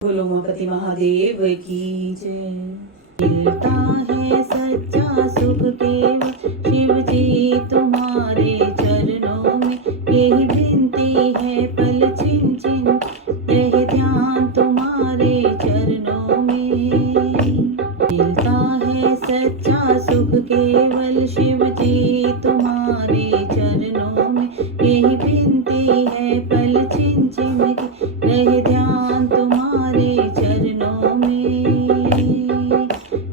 बोलो गणपति महादेव की जय। मिलता है सच्चा सुख केवल शिव जी तुम्हारे चरणों में, यही विनती है पल छिन छिन रहे ध्यान तुम्हारे चरणों में। मिलता है सच्चा सुख केवल शिव जी तुम्हारे चरणों में, यही विनती है पल छिन छिन रहे ध्यान तुम्हारे चरणों में।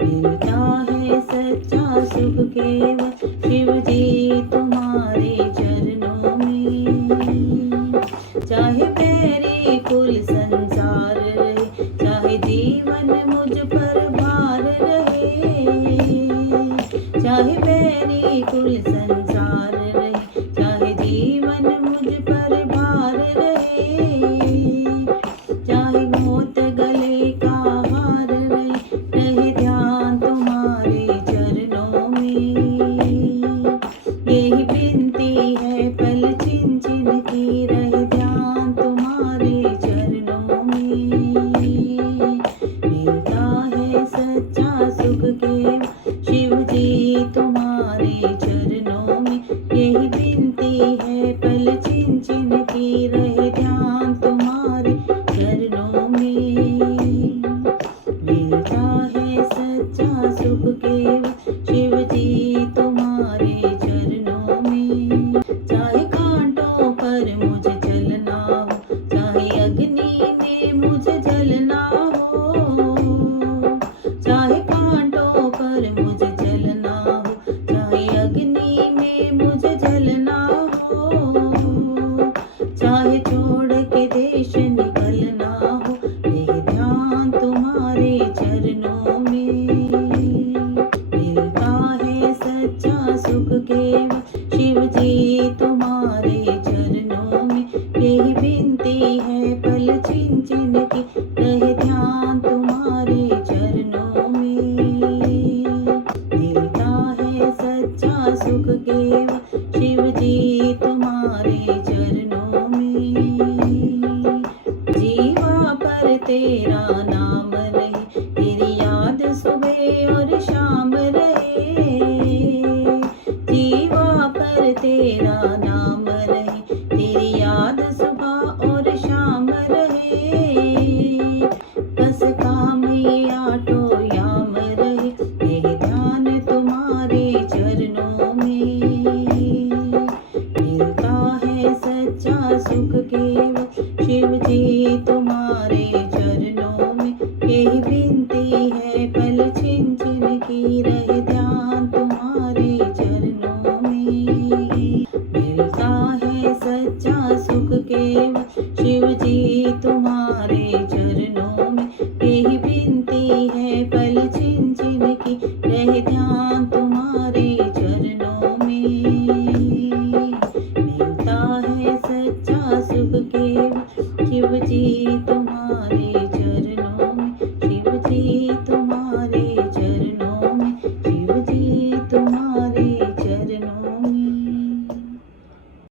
मिलता है सच्चा सुख केवल शिव जी तुम्हारे चरणों में। चाहे मेरे कुल संसार रहे, चाहे जीवन मुझ पर भार रहे, चाहे मेरी कुल संसार रहे, चाहे जीवन मुझ पर भार रहे, चाहे मौत गले का हार रहे ध्यान तुम्हारे चरणों में। यही विनती है पल छिन छिन की रहे ध्यान तुम्हारे चरणों में। मिलता है सच्चा सुख केवल शिव जी तुम्हारे चरणों में, यही विनती है पल छिन छिन की रहे ध्यान तुम्हारे चरणों में। मिलता है सच्चा सुख केवल शिव जी तुम्हारे चरणों में। चाहे कांटों पर मुझे चलना हो, चाहे अग्नि में मुझे जलना हो, चाहे कांटों पर मुझे चलना हो, चाहे अग्नि में मुझे जलना हो, चाहे छोड़ के देश निकलना हो, यही ध्यान तुम्हारे चरणों में। मिलता है सच्चा सुख केवल शिव जी तुम्हारे चरणों में, यही विनती है पल छिन छिन की रहे ध्यान तुम्हारे चरणों में। मिलता है सच्चा सुख केवल शिव जी तुम्हारे चरणों में। जीवा पर तेरा नाम रहे, तेरी याद सुबह और शाम रहे, जीवा पर तेरा नाम रहे, तेरी याद सुबह और शाम रहे, बस काम ये आटो याम रहे, यही ध्यान तुम्हारे चरणों में। मिलता है सच्चा सुख केवल शिव जी तुम्हारे चरणों में, यही विनती है पल छिन छिन की रहे ध्यान तुम्हारे चरणों में। मिलता है सच्चा सुख केवल शिव जी तुम्हारे चरणों में, यही विनती है पल छिन छिन की रहे ध्यान तुम्हारे